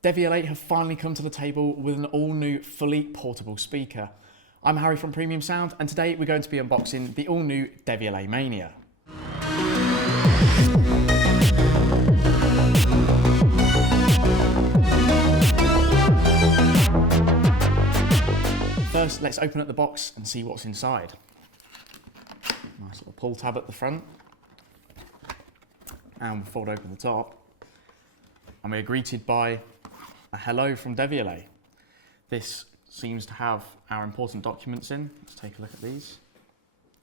Devialet have finally come to the table with an all-new, fully portable speaker. I'm Harry from Premium Sound, and today we're going to be unboxing the all-new Devialet Mania. First, let's open up the box and see what's inside. Nice little pull tab at the front, and we'll fold open the top, and we're greeted by a hello from Devialet. This seems to have our important documents in. Let's take a look at these.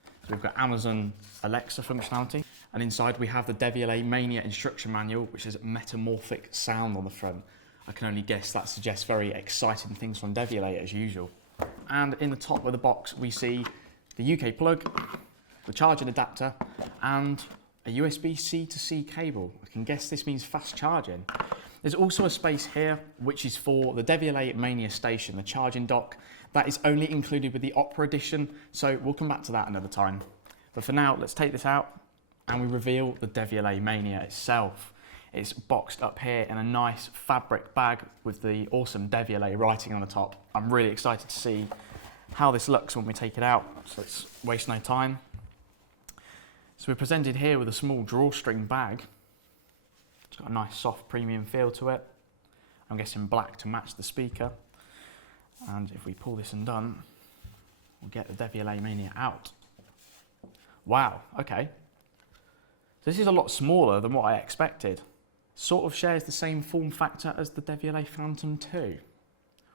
So we've got Amazon Alexa functionality, and inside we have the Devialet Mania instruction manual, which is metamorphic sound on the front. I can only guess that suggests very exciting things from Devialet as usual. And in the top of the box we see the UK plug, the charging adapter, and a USB-C to C cable. I can guess this means fast charging. There's also a space here which is for the Devialet Mania station, the charging dock. That is only included with the Opera edition, so we'll come back to that another time. But for now, let's take this out and we reveal the Devialet Mania itself. It's boxed up here in a nice fabric bag with the awesome Devialet writing on the top. I'm really excited to see how this looks when we take it out, so let's waste no time. So we're presented here with a small drawstring bag. It's got a nice soft premium feel to it. I'm guessing black to match the speaker. And if we pull this undone, we'll get the Devialet Mania out. Wow, okay. So this is a lot smaller than what I expected. Sort of shares the same form factor as the Devialet Phantom II.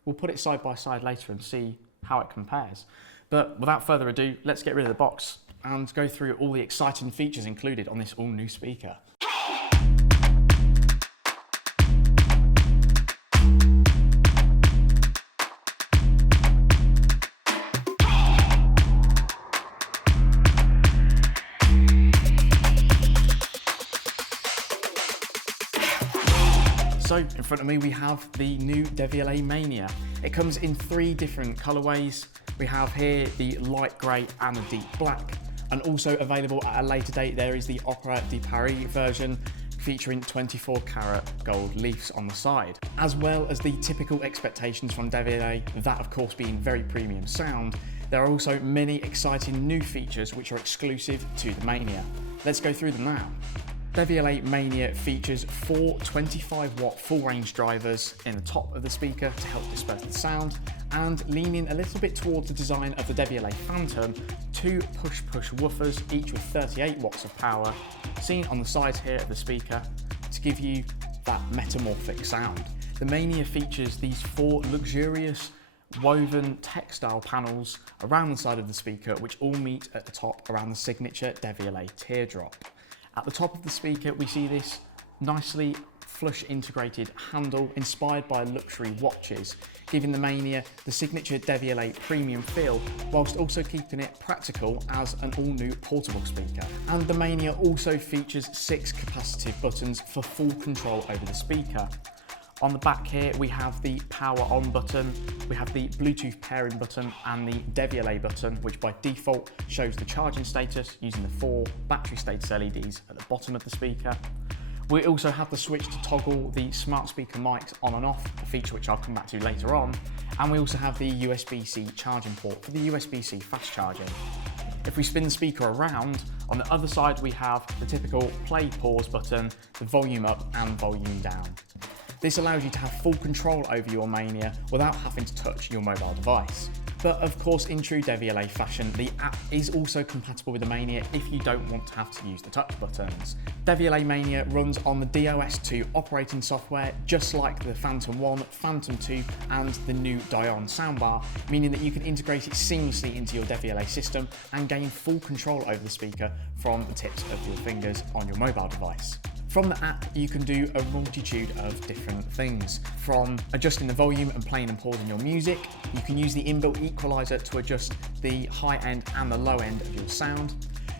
We'll put it side by side later and see how it compares. But without further ado, let's get rid of the box and go through all the exciting features included on this all-new speaker. So in front of me we have the new Devialet Mania. It comes in 3 different colorways. We have here the light grey and the deep black, and also available at a later date there is the Opera de Paris version featuring 24 karat gold leafs on the side, as well as the typical expectations from Devialet, that of course being very premium sound. There are also many exciting new features which are exclusive to the Mania. Let's go through them now. Devialet Mania features 4 25-watt full-range drivers in the top of the speaker to help disperse the sound, and leaning a little bit towards the design of the Devialet Phantom, 2 push-push woofers, each with 38 watts of power, seen on the sides here of the speaker to give you that metamorphic sound. The Mania features these 4 luxurious woven textile panels around the side of the speaker, which all meet at the top around the signature Devialet teardrop. At the top of the speaker we see this nicely flush integrated handle inspired by luxury watches, giving the Mania the signature Devialet premium feel whilst also keeping it practical as an all-new portable speaker. And the Mania also features 6 capacitive buttons for full control over the speaker. On the back here we have the power on button, we have the Bluetooth pairing button and the Devialet button, which by default shows the charging status using the 4 battery status LEDs at the bottom of the speaker. We also have the switch to toggle the smart speaker mics on and off, a feature which I'll come back to later on. And we also have the USB-C charging port for the USB-C fast charging. If we spin the speaker around, on the other side we have the typical play pause button, the volume up and volume down. This allows you to have full control over your Mania without having to touch your mobile device. But of course, in true Devialet fashion, the app is also compatible with the Mania if you don't want to have to use the touch buttons. Devialet Mania runs on the DOS2 operating software, just like the Phantom I, Phantom II, and the new Dion soundbar, meaning that you can integrate it seamlessly into your Devialet system and gain full control over the speaker from the tips of your fingers on your mobile device. From the app, you can do a multitude of different things, from adjusting the volume and playing and pausing your music. You can use the inbuilt equalizer to adjust the high end and the low end of your sound.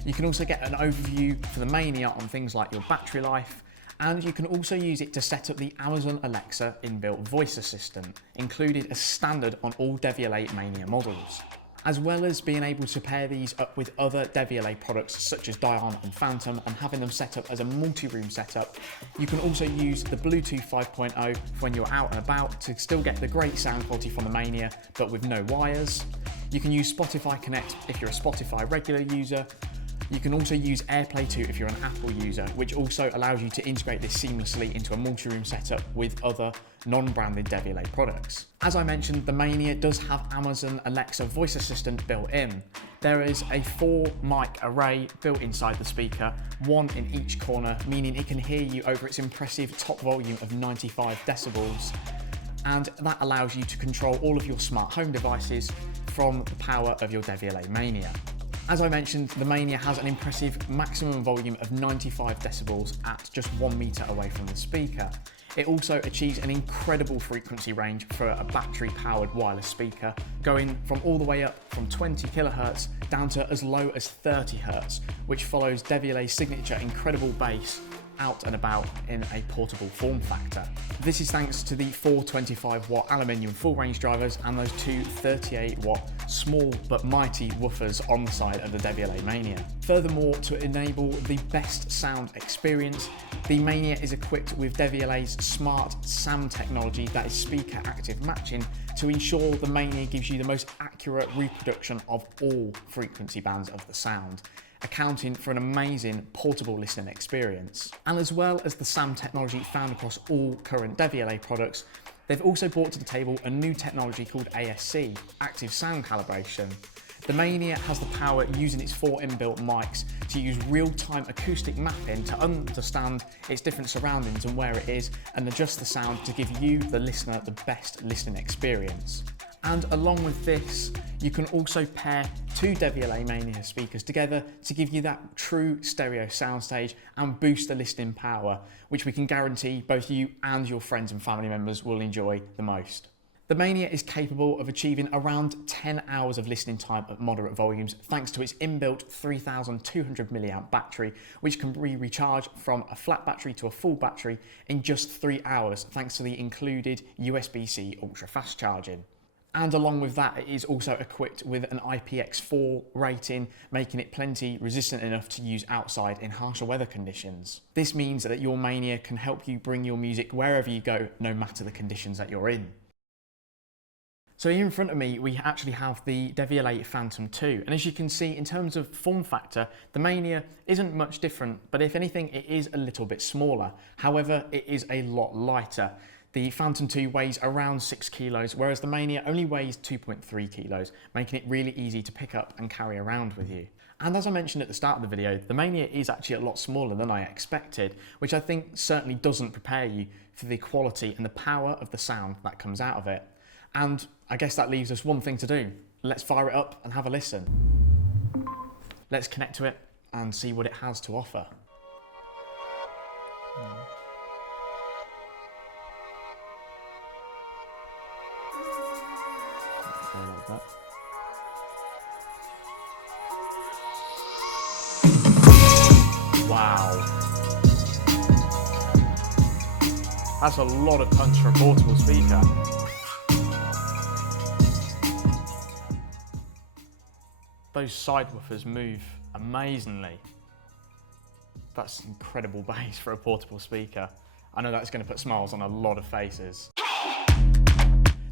You can also get an overview for the Mania on things like your battery life, and you can also use it to set up the Amazon Alexa inbuilt voice assistant, included as standard on all Devialet Mania models. As well as being able to pair these up with other Devialet products such as Dion and Phantom and having them set up as a multi-room setup, you can also use the Bluetooth 5.0 when you're out and about to still get the great sound quality from the Mania, but with no wires. You can use Spotify Connect if you're a Spotify regular user. You can also use AirPlay 2 if you're an Apple user, which also allows you to integrate this seamlessly into a multi-room setup with other non-branded Devialet products. As I mentioned, the Mania does have Amazon Alexa voice assistant built in. There is a 4-mic array built inside the speaker, one in each corner, meaning it can hear you over its impressive top volume of 95 decibels. And that allows you to control all of your smart home devices from the power of your Devialet Mania. As I mentioned, the Mania has an impressive maximum volume of 95 decibels at just 1 meter away from the speaker. It also achieves an incredible frequency range for a battery-powered wireless speaker, going from all the way up from 20 kilohertz down to as low as 30 hertz, which follows Devialet's signature incredible bass out and about in a portable form factor. This is thanks to the 4 25-watt aluminium full range drivers and those 2 38-watt small but mighty woofers on the side of the Devialet Mania. Furthermore, to enable the best sound experience, the Mania is equipped with Devialet's smart SAM technology, that is speaker active matching, to ensure the Mania gives you the most accurate reproduction of all frequency bands of the sound, accounting for an amazing portable listening experience. And as well as the SAM technology found across all current Devialet products, they've also brought to the table a new technology called ASC, Active Sound Calibration. The Mania has the power, using its 4 inbuilt mics, to use real-time acoustic mapping to understand its different surroundings and where it is, and adjust the sound to give you, the listener, the best listening experience. And along with this, you can also pair 2 Devialet Mania speakers together to give you that true stereo soundstage and boost the listening power, which we can guarantee both you and your friends and family members will enjoy the most. The Mania is capable of achieving around 10 hours of listening time at moderate volumes thanks to its inbuilt 3200 mAh battery, which can be recharged from a flat battery to a full battery in just 3 hours thanks to the included USB-C ultra fast charging. And along with that, it is also equipped with an IPX4 rating, making it plenty resistant enough to use outside in harsher weather conditions. This means that your Mania can help you bring your music wherever you go, no matter the conditions that you're in. So here in front of me, we actually have the Devialet Phantom II. And as you can see, in terms of form factor, the Mania isn't much different, but if anything, it is a little bit smaller. However, it is a lot lighter. The Phantom II weighs around 6 kilos, whereas the Mania only weighs 2.3 kilos, making it really easy to pick up and carry around with you. And as I mentioned at the start of the video, the Mania is actually a lot smaller than I expected, which I think certainly doesn't prepare you for the quality and the power of the sound that comes out of it. And I guess that leaves us one thing to do. Let's fire it up and have a listen. Let's connect to it and see what it has to offer. Like that. Wow. That's a lot of punch for a portable speaker. Those side woofers move amazingly. That's incredible bass for a portable speaker. I know that's going to put smiles on a lot of faces.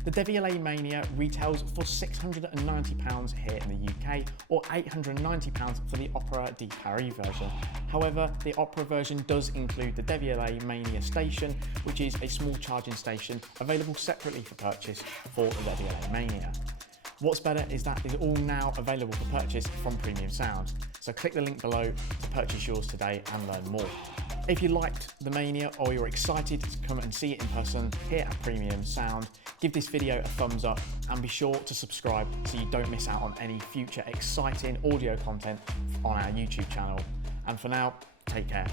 The Devialet Mania retails for £690 here in the UK or £890 for the Opera de Paris version. However, the Opera version does include the Devialet Mania station, which is a small charging station available separately for purchase for the Devialet Mania. What's better is that it's all now available for purchase from Premium Sound. So click the link below to purchase yours today and learn more. If you liked the Mania or you're excited to come and see it in person here at Premium Sound, give this video a thumbs up and be sure to subscribe so you don't miss out on any future exciting audio content on our YouTube channel. And for now, take care.